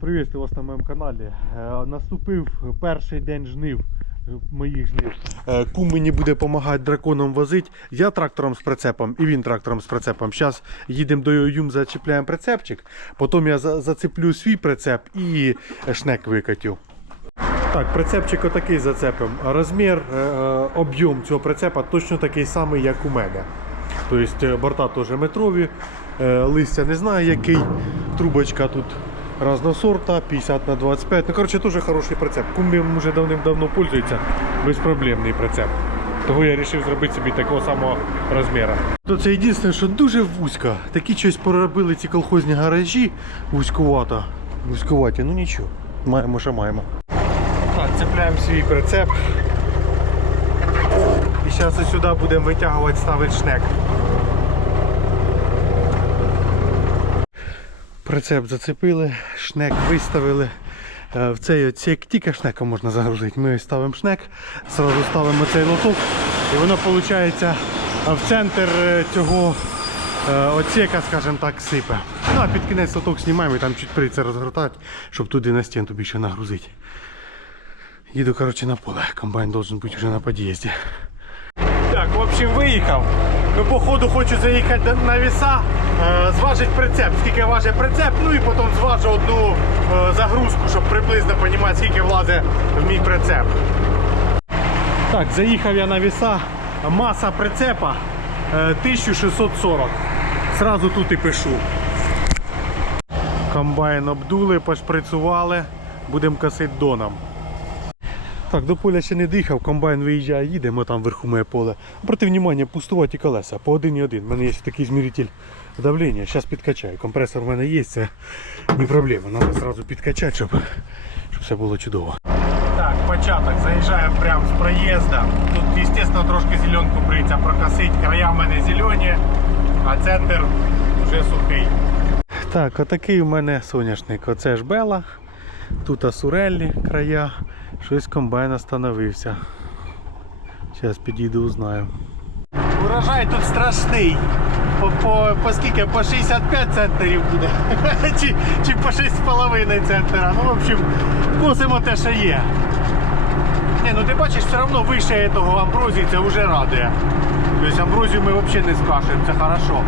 Приветствую вас на моєму каналі. Е, Наступив перший день жнив. е, Моїх жнив. Е, Кум мені буде допомагати драконом возити. Я трактором з прицепом і він трактором з прицепом. Зараз їдемо до Юм, зачіпляємо прицепчик. Потім я зацеплю свій прицеп і шнек викатю. Так, прицепчик отакий зацепим. Розмір, об'єм цього прицепа точно такий самий, як у мене. Тобто борта теж метрові, листя не знаю який, трубочка тут разного сорта, 50 на 25. Ну, коротше, дуже хороший прицеп. Кум ним вже давним-давно пользується, безпроблемний прицеп. Того я вирішив зробити собі такого самого розміру. То це єдине, що дуже вузько. Такі щось поробили ці колхозні гаражі вузькувато. Вузькуваті, ну нічого. Маємо, що маємо. Так, цепляємо свій прицеп. І зараз сюди будемо витягувати, ставити шнек. Прицеп зацепили, шнек виставили. Е, В цей отсек тільки шнеком можна загрузити. Ми ставимо шнек, зразу ставимо цей лоток і воно виходить в центр е, цього е, отсека, скажімо так, сипе. Ну а під кінець лоток знімаємо і там чуть прийдеться розгортати, щоб туди на стінку більше нагрузити. Їду, короче, на поле. Комбайн должен бути вже на під'їзді. Так, в общем, виїхав. Ну, походу хочу заїхати на- віса, е, зважити прицеп, скільки важить прицеп, ну і потім зважу одну е, загрузку, щоб приблизно розуміти, скільки влазить в мій прицеп. Так, заїхав я на віса. Маса прицепа е, 1640. Сразу тут і пишу. Комбайн обдули, пошприцювали, будемо косити доном. Так, до поля ще не дихав, комбайн виїжджає, їде, ми там вверху моє поле. Обрати внимание, пустуваті колеса по один і один. У мене є такий зміритель давлення, зараз підкачаю. Компресор в мене є, це не проблема. Треба одразу підкачати, щоб, щоб все було чудово. Так, початок, заїжджаємо прямо з проїзду. Тут, звісно, трошки зеленку прийдеться прокосити. Края в мене зелені, а центр вже сухий. Так, отакий у мене соняшник. Оце ж Бела. Тут асурелі края. Щось комбайн остановився. Зараз підійду, узнаю. Урожай тут страшний. По, по, по скільки? По 65 центнерів буде. чи, чи по 6,5 центнера. Ну, в общем, косимо те, що є. Ні, ну ти бачиш, все одно вище того амброзії це вже радує. Тобто амброзію ми взагалі не скашуємо, це хорошо.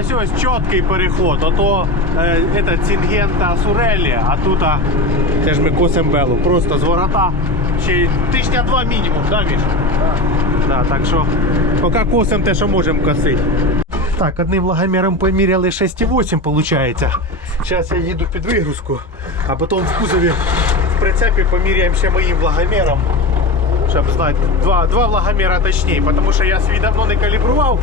Ось ось чіткий переход. Ото е, это, Цінгента Сурелі, а тут це ж ми косимо белу. Просто з ворота. Ще тижня два мінімум, да, Міш? Да, так що поки косимо те, що можемо косити. Так, одним лагомером поміряли 6,8 виходить. Зараз я їду під вигрузку, а потім в кузові в прицепі поміряємо ще моїм влагомером. Щоб знати, два, два влагомера точніше, тому що я свій давно не калібрував.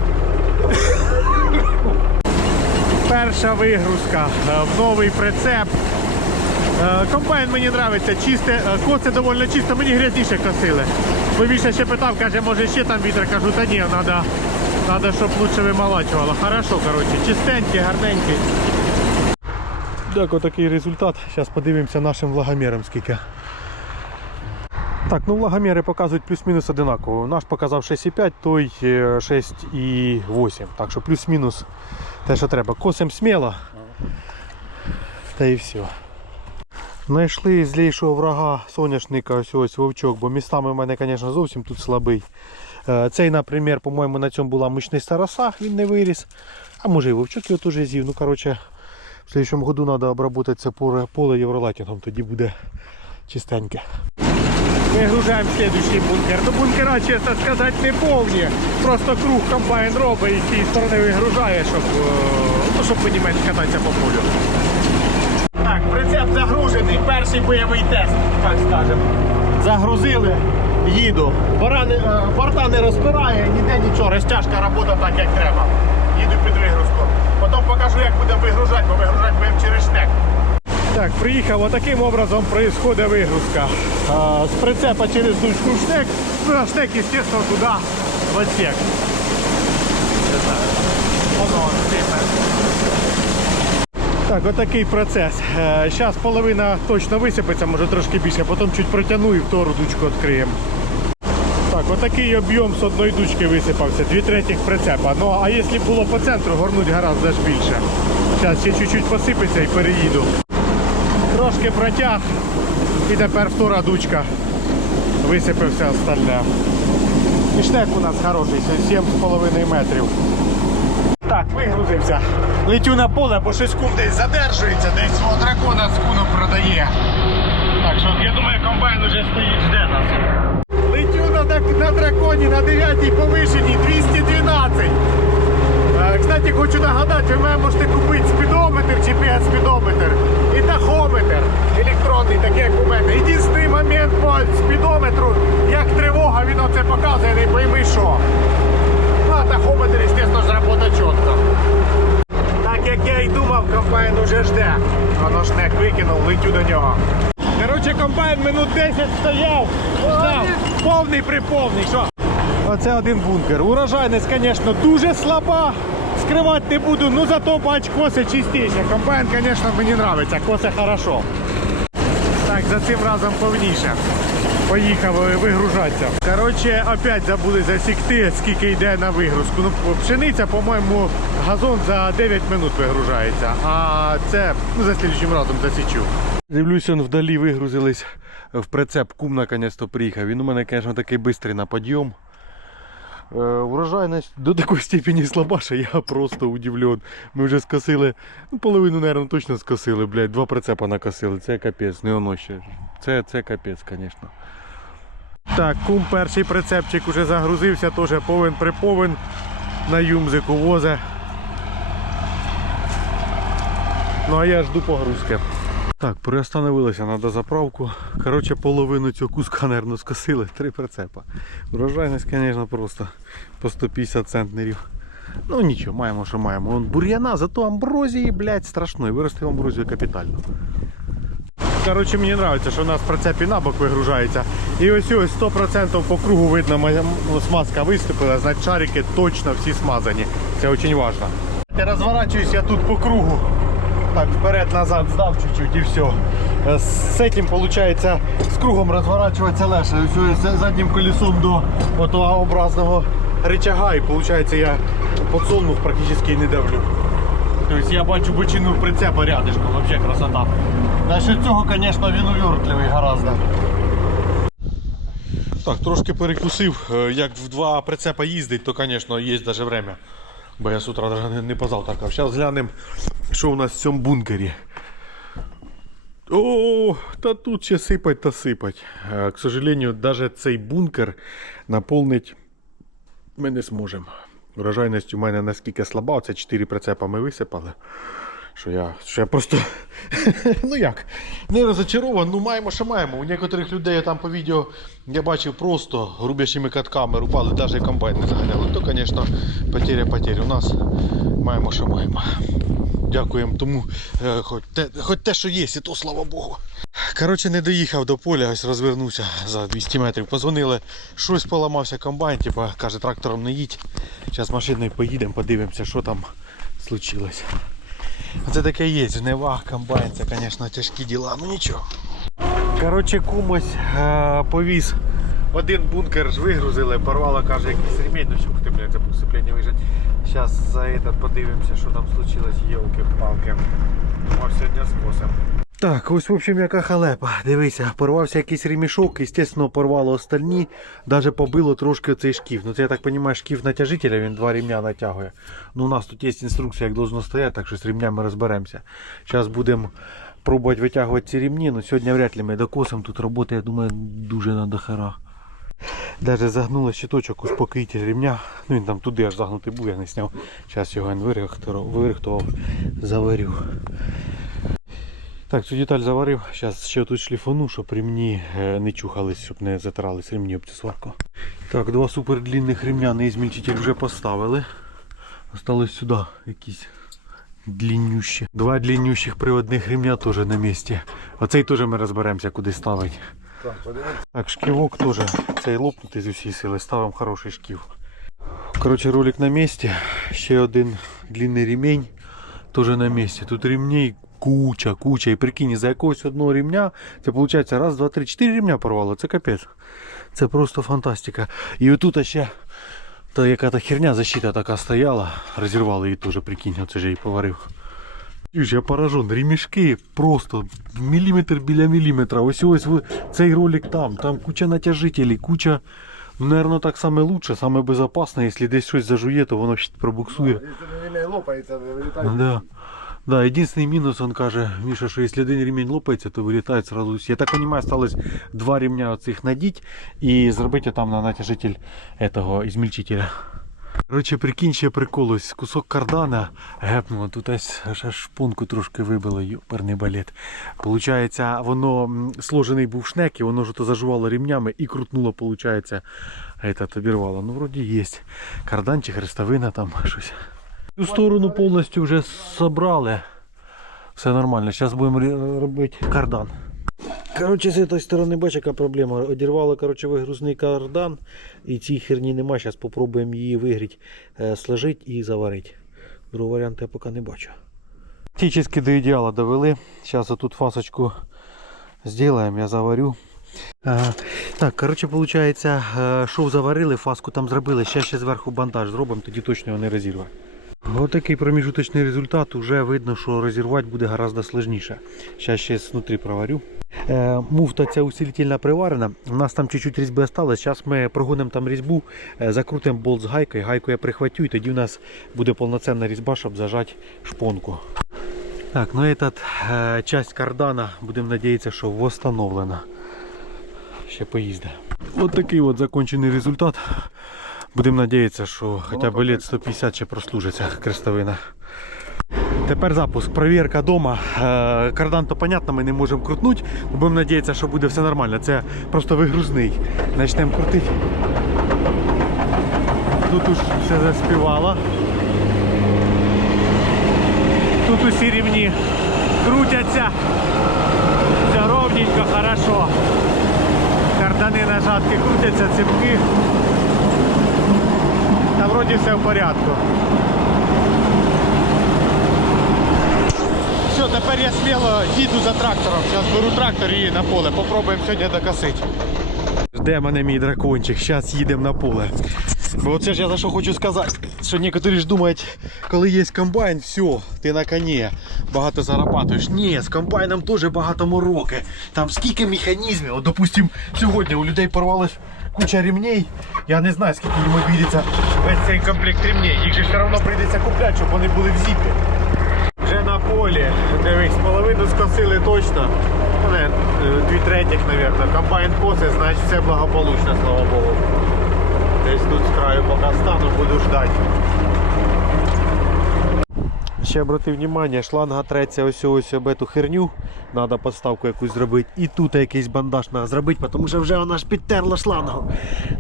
Перша вигрузка е, в новий прицеп. Е, Комбайн мені подобається, чисте, е, коси доволі чисто, мені грязніше косили. Бо ще питав, каже, може ще там вітер, кажу, та ні, треба, треба, щоб лучше вимолачувало. Хорошо, коротше, чистенький, гарненький. Так, отакий результат. Зараз подивимося нашим влагомером скільки. Так, ну влагомери показують плюс-мінус одинаково. Наш показав 6,5, той е, 6,8. Так що плюс-мінус те, що треба. Косим сміло. Та і все. Знайшли злійшого врага соняшника, ось ось вовчок, бо містами в мене, звісно, зовсім тут слабий. Е, Цей, наприклад, по-моєму, на цьому була мучний старосах, він не виріс. А може і вовчок його теж з'їв. Ну, коротше, в слідчому году треба обробити це поле євролатінгом, тоді буде чистеньке. Вигружаємо следующий бункер. Ну бункера, чесно сказати, не повні. Просто круг комбайн робить і з цієї сторони вигружає, щоб, е, ну, щоб мені менш кататися по полю. Так, прицеп загружений, перший бойовий тест, так скажемо. Загрузили, їду. Бора е, борта не розпирає, ніде нічого, розтяжка робота так як треба. Їду під вигрузку. Потім покажу, як будемо вигружати, бо вигружати будемо через шнек. Так, приїхав, отаким образом происходит вигрузка. А, з прицепа через дужку в шнек, ну а шнек, естественно, туди в отсек. Так, отакий процес. Зараз половина точно висипеться, може трошки більше, потім чуть протягну і втору дучку відкриємо. Так, отакий об'єм з одної дучки висипався, дві третіх прицепа. Ну а якщо було по центру, горнуть гораздо більше. Зараз ще чуть-чуть посипеться і переїду. Трошки протяг. І тепер втора дучка. Висипався остальне. І штек у нас хороший, 7,5 метрів. Так, вигрузився. Летю на поле, бо щось кум десь задержується, десь свого дракона з куном продає. Так що я думаю, комбайн уже стоїть, жде нас. Летю на, на драконі на 9 повишенні 212. Е, Кстати, хочу нагадати, ви можете купити спідометр, GPS-спідометр і тахометр такий як у мене. Єдиний момент по спідометру, як тривога, він оце показує, не пойми що. Ну, а тахометр, звісно ж, чітко. Так як я й думав, комбайн уже жде. Воно шнек викинув, летю до нього. Коротше, комбайн минут 10 стояв. Повний приповний. Що? Оце один бункер. Урожайність, звісно, дуже слаба. Скривати не буду, ну зато бач, коси чистіше. Комбайн, звісно, мені подобається, коси хорошо. Так, за цим разом повніше. Поїхав вигружатися. Коротше, опять забули засікти, скільки йде на вигрузку. Ну, пшениця, по-моєму, газон за 9 минут вигружається. А це ну, за слідчим разом засічу. Дивлюсь, он вдалі вигрузились в прицеп. Кум наконець-то приїхав. Він у мене, звісно, такий швидкий на підйом. Е, Урожайність до такої степені слаба, що я просто удивлен. Ми вже скосили, ну, половину, мабуть, точно скосили, блядь, два прицепа накосили. Це капець, не воно ще. Це, це капець, звісно. Так, кум перший прицепчик уже загрузився, теж повен приповен на юмзику возе. Ну а я жду погрузки. Так, приостановилися на дозаправку. Коротше, половину цього куска, мабуть, скосили. Три прицепа. Врожайність, звісно, просто по 150 центнерів. Ну нічого, маємо, що маємо. Вон бур'яна, зато амброзії, блядь, страшно. І виростив амброзію капітально. Коротше, мені подобається, що у нас в прицепі на бок вигружається. І ось ось 100% по кругу видно, моя смазка виступила, значить шарики точно всі смазані. Це дуже важливо. Я розворачуюсь я тут по кругу. Так, вперед-назад здав чуть-чуть і все. З цим, виходить, з кругом розворачуватися легше. Ось заднім колесом до отого образного рычага і виходить я подсолнух практично не давлю. Тобто я бачу бочину прицепа рядышком, взагалі красота. Насчет цього, звісно, він увертливий гораздо. Так, трошки перекусив. Е, Як в два прицепа їздить, то, звісно, є навіть время. Бо я з утра навіть не- позавтракав. Зараз глянемо, що у нас в цьому бункері. О, та тут ще сипать та сипать. Е, К сожалению, навіть цей бункер наповнить ми не зможемо. Врожайність у мене наскільки слаба, оце 4 прицепа ми висипали. Що я, що я просто ну як, не розочарован, ну маємо, що маємо. У некоторих людей я там по відео я бачив просто грубящими катками рубали, навіть комбайн не заганяли. То, звісно, потеря потеря. У нас маємо, що маємо. Дякуємо тому, е, хоч те, хоч те, що є, і то слава Богу. Коротше, не доїхав до поля, ось розвернувся за 200 метрів. Позвонили, щось поламався комбайн, типа, каже, трактором не їдь. Зараз машиною поїдемо, подивимося, що там случилось. Це таке є, жнива, комбайн, це, звісно, тяжкі діла, ну нічого. Коротше, кумось е, повіз. Один бункер ж вигрузили, порвало, каже, якийсь ремінь, ну що ти, блядь, забув сцеплення вижать. Зараз за этот подивимося, що там случилось, елки-палки. Ось сьогодні скосим. Так, ось в общем яка халепа. Дивися, порвався якийсь ремішок, звісно, порвало остальні, навіть побило трошки цей шкіф. Ну це я так розумію, шкіф натяжителя, він два ремня натягує. Ну у нас тут є інструкція, як должно стояти, так що з ремнями розберемося. Зараз будемо пробувати витягувати ці ремні, але сьогодні вряд ли ми докосимо. Тут роботи, я думаю, дуже на дохера. Даже загнули щиточок успокоїтель ремня. Ну він там туди аж загнутий був, я не зняв. Зараз його вирихтував, заварю. Так, цю деталь заварив. Зараз ще тут шліфану, щоб ремні е, не чухались, щоб не затирались ремні об цю сварку. Так, два супер длинних ремня на ізмільчитель вже поставили. Осталось сюди якісь длиннющі. Два длиннющих приводних ремня теж на місці. Оцей теж ми розберемося, куди ставити. Так, шківок теж. Цей лопнутий з усієї сили. Ставимо хороший шків. Коротше, ролик на місці. Ще один длинний ремень. Теж на місці. Тут ремней куча, куча. І прикинь, за якогось одного ремня, це виходить раз, два, три, чотири ремня порвало. Це капець. Це просто фантастика. І отут ще та яка-то херня, защита така стояла. Розірвали її теж, прикинь, оце ж я її поварив. Я поражен. Ремішки просто міліметр біля міліметра. Ось ось цей ролик там. Там куча натяжителей, куча. Ну, наверное, так саме лучше, саме безопасно. Якщо десь щось зажує, то воно пробуксує. Да. Да, единственный минус, он каже, Миша, что если один ремень лопается, то вылетает сразу. все. Я так понимаю, осталось два ремня оцих надеть и зробити там на натяжитель этого измельчителя. Короче, прикинь, ще прикол, ось кусок кардана гепнуло, тут ось аж аж шпунку трошки вибило, йоперний балет. Получається, воно м, сложений був шнек, і воно ж то зажувало ремнями і крутнуло, получається, этот, обірвало. Ну, вроді є. Карданчик, хрестовина там щось. Цю сторону повністю вже собрали. Все нормально. Зараз будемо робити кардан. Коротше, з цієї сторони бач, яка проблема. Одірвали коротше, вигрузний кардан і цій херні нема. Зараз спробуємо її вигріти, е, сложити і заварити. Другого варіанту я поки не бачу. Фактично до ідеала довели. Зараз отут фасочку зробимо, я заварю. Так, коротше, виходить, шов заварили, фаску там зробили, ще ще зверху бандаж зробимо, тоді точно його не розірве. Ось такий проміжуточний результат. Уже видно, що розірвати буде гораздо сложніше. Зараз ще знутрі проварю. Е, муфта ця усилительна приварена. У нас там чуть-чуть різьби осталось. Зараз ми прогонимо там різьбу, е, закрутимо болт з гайкою. Гайку я прихватю і тоді у нас буде повноцінна різьба, щоб зажати шпонку. Так, ну этот, часть кардана, будемо надіятися, що восстановлена. Ще поїзде. От такий от закончений результат. Будемо надіятися, що хоча б літ 150 ще прослужиться крестовина. Тепер запуск, перевірка вдома. Кардан то понятно, ми не можемо крутнути. Будемо надіятися, що буде все нормально. Це просто вигрузний. Почнемо крутити. Тут уж все заспівало. Тут усі рівні крутяться. Все ровненько, хорошо. Кардани нажатки крутяться, ципки. Вроді все в порядку. Все, тепер я сміло їду за трактором. Зараз беру трактор і на поле. Попробуємо сьогодні докосити. Жде мене мій дракончик, зараз їдемо на поле. Бо оце ж я за що хочу сказати, що некоторі ж думають, коли є комбайн, все, ти на коні, багато зарабатуєш. Ні, з комбайном теж багато мороки. Там скільки механізмів. От, допустим, сьогодні у людей порвалось куча ремней. Я не знаю, скільки їм обійдеться весь цей комплект ремней. Їх же все одно прийдеться купляти, щоб вони були в зіпі. Вже на полі, дивись, половину скосили точно. Не, Дві третіх, мабуть. Комбайн коси, значить все благополучно, слава Богу. Десь тут з краю поки стану, буду ждати. Ще обрати внимание, шланга треться ось ось об эту херню. Треба подставку якусь зробити. І тут якийсь бандаж треба зробити, тому що вже вона ж підтерла шлангу.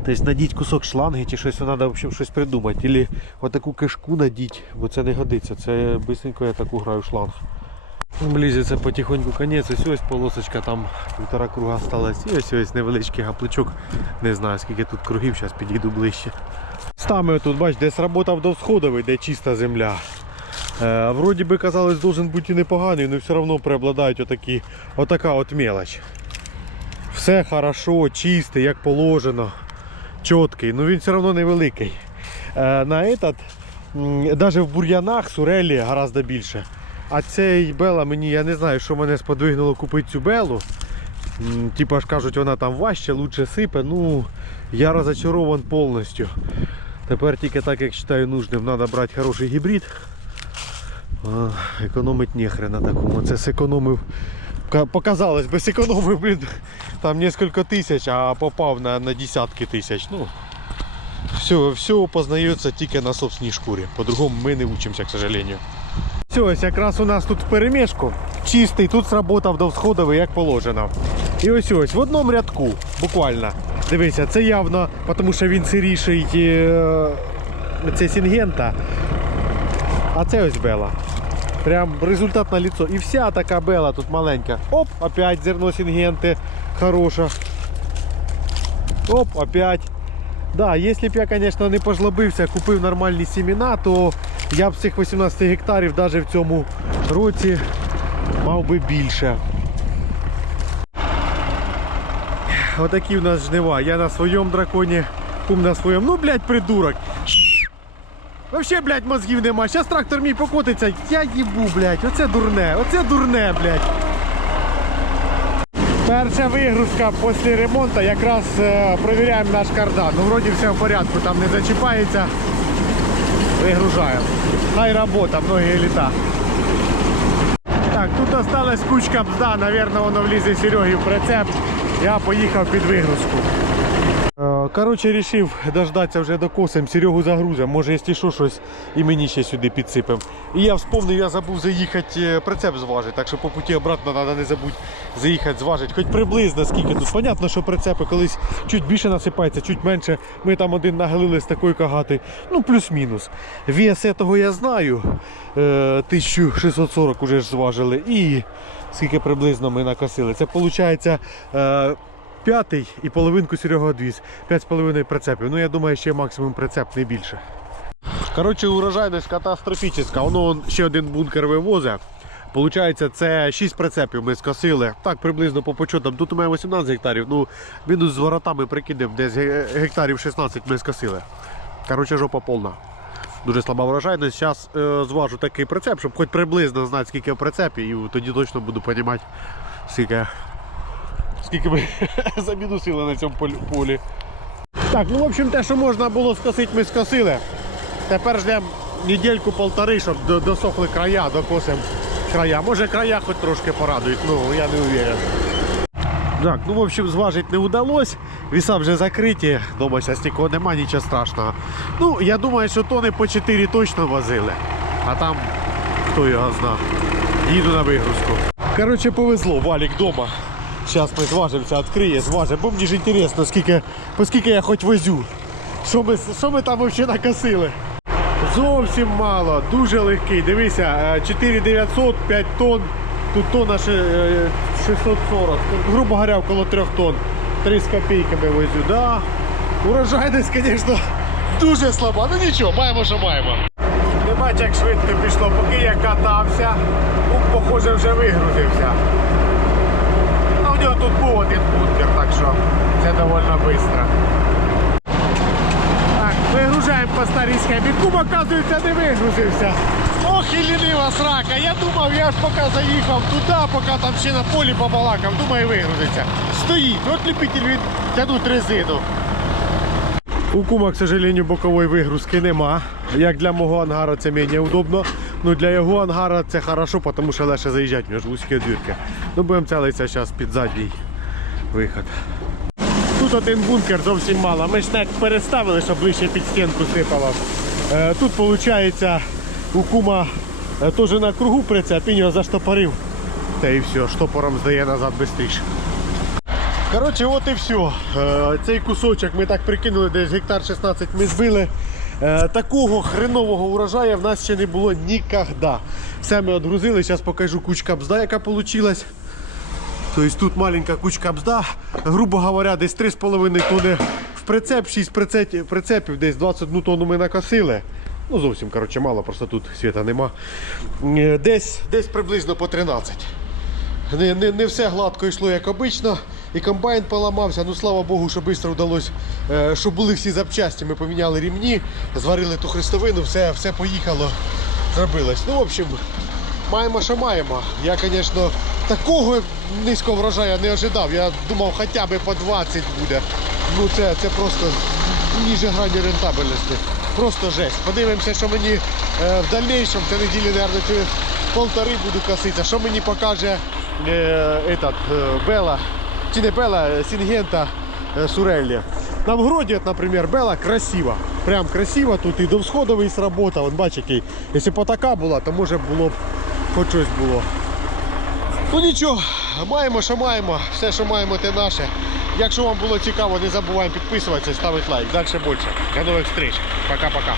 Тобто надіть кусок шланги чи щось треба в общем, щось придумати. Або отаку кишку надіть, бо це не годиться. Це бисенько я таку граю шланг. Близиться потихоньку конець, ось ось полосочка, там півтора круга осталась. І ось ось невеличкий гапличок. Не знаю скільки тут кругів, зараз підійду ближче. Стами тут, бач, десь работав до сходовий, де чиста земля. Е, вроді би казалось, должен бути і непоганий, але все одно преобладають отакі, отака от мелоч. Все хорошо, чисте, як положено, чіткий, ну він все одно невеликий. Е, на этот, навіть в бур'янах сурелі гораздо більше. А цей Бела мені, я не знаю, що мене сподвигнуло купити цю Белу. Типа ж кажуть, вона там важче, лучше сипе. Ну, я розочарован повністю. Тепер тільки так, як вважаю нужним, треба брати хороший гібрид. Економить нехрен на такому. Це зекономив. ка- Показалось би, зекономив, блін, там кілька тисяч, а попав на, на десятки тисяч. Ну, все, все познається тільки на собственній шкурі. По-другому ми не вчимося, к сожалению. Все, ось якраз у нас тут перемішку. Чистий, тут сработав до довсходовий, як положено. І ось ось в одному рядку, буквально. Дивися, це явно, тому що він сиріший е, це Сінгента. А це ось Бела. Прям результат на лицо. І вся така Бела тут маленька. Оп, опять зерно Сінгенти. Хороша. Оп, опять. Да, если б я, конечно, не пожлобився, купив нормальні семена, то я б цих 18 гектарів навіть в цьому році мав би більше. Отакі в нас жнива. Я на своєму драконі, кум на своєму. Ну, блядь, придурок. Вообще, блядь, мозгів нема. Щас трактор мій покотиться. Я їбу, блядь. Оце дурне, оце дурне, блядь. Перша вигрузка після ремонту, якраз е, перевіряємо наш кардан. Ну, вроді все в порядку, там не зачіпається. Вигружаємо. Хай робота, многие літа. Так, тут осталась кучка бзда, наверное, воно влізе Сереги в прицеп. Я поїхав під вигрузку. Е, Коротше, рішив дождатися вже до косим, Серегу загрузимо. Може, якщо що, щось і мені ще сюди підсипемо. І я вспомнив, я забув заїхати е, прицеп зважити, так що по путі обратно треба не забудь заїхати зважити. Хоч приблизно скільки тут. Понятно, що прицепи колись чуть більше насипається, чуть менше. Ми там один нагалили з такої кагати. Ну, плюс-мінус. Вес того я знаю. Е, 1640 уже ж зважили. І скільки приблизно ми накосили. Це виходить. П'ятий і половинку Серега одвіз. П'ять з половиною прицепів. Ну я думаю, ще максимум прицеп, не більше. Коротше, урожайність катастрофічна. Воно он ще один бункер вивозить. Получається, це 6 прицепів ми скосили. Так, приблизно по почотам. Тут у мене 18 гектарів. Ну, мінус з воротами прикинемо, десь гектарів 16 ми скосили. Коротше, жопа повна. Дуже слаба врожайність. Зараз е, зважу такий прицеп, щоб хоч приблизно знати, скільки в прицепі, і тоді точно буду розуміти, скільки скільки ми замінусили на цьому полі-. Так, ну в общем, те, що можна було скосити, ми скосили. Тепер ждемо недельку-полтори, щоб досохли края, докосимо края. Може края хоч трошки порадують, ну я не уверен. Так, ну в общем, зважити не вдалося. Віса вже закриті, дома зараз нікого нема, нічого страшного. Ну, я думаю, що тони по 4 точно возили. А там хто його знає. Їду на вигрузку. Коротше, повезло, валік вдома. Зараз ми зважимося, відкриє, зважимо. Бо мені ж інтересно, скільки, я хоч везю. Що ми, що ми там взагалі накосили? Зовсім мало, дуже легкий. Дивися, е, 4900, 5 тонн. Тут тонна е, 640. Грубо говоря, около 3 тонн. 3 з копійками везу. Да. Урожайність, звісно, дуже слаба. Ну нічого, маємо, що маємо. Не бач, як швидко пішло, поки я катався, Бук, похоже, вже вигрузився. Тут був один бункер, так що це доволі швидко. Так, вигружаємо по старій схемі. Куб, оказується, не вигрузився. Ох і лінива срака. Я думав, я ж поки заїхав туди, поки там ще на полі побалакав, думаю, вигрузиться. Стоїть, от любитель відтягнути резину. У кума, к сожалению, бокової вигрузки нема. Як для мого ангара це мені удобно. Ну для його ангара це хорошо, тому що легше заїжджати між вузькі дірки. Ну будемо целитися зараз під задній виход. Тут один бункер зовсім мало. Ми ж так переставили, щоб ближче під стінку сипало. Е, Тут виходить у кума е, теж на кругу прицеп, він його заштопорив. Та і все, штопором здає назад швидше. Коротше, от і все. Е, Цей кусочок ми так прикинули, десь гектар 16 ми збили. Е, Такого хренового урожаю в нас ще не було ніколи. Все ми відгрузили, зараз покажу кучка бзда, яка вийшла. Тобто тут маленька кучка бзда, грубо говоря, десь 3,5 тонни в прицеп, 6 прицепів, прицепів, десь 21 тонну ми накосили. Ну зовсім коротше, мало, просто тут світа нема. Е, Десь, десь приблизно по 13. Не, не, не все гладко йшло, як обично. І комбайн поламався. Ну слава Богу, що швидко вдалося, е, щоб були всі запчасті. Ми поміняли рівні, зварили ту хрестовину, все, все поїхало, зробилось. Ну, в общем, маємо, що маємо. Я, звісно, такого низького врожаю не ожидав. Я думав, хоча б по 20 буде. Ну це, це просто ніже грані рентабельності. Просто жесть. Подивимося, що мені е, в дальнейшем, це неділі, мабуть, через полтори буду коситися. Що мені покаже е, этот, е, Бела, чи не Бела, е, Сінгента е, Суреллі. На вгороді, наприклад, Бела красиво. Прям красиво. Тут і довсходовий сработав. Вон, бачите. Якщо б така була, то може було б хоч щось було. Ну нічого, маємо, що маємо. Все, що маємо, те наше. Якщо вам було цікаво, не забуваємо підписуватися, ставити лайк. Далі більше. До нових зустріч. Пока-пока.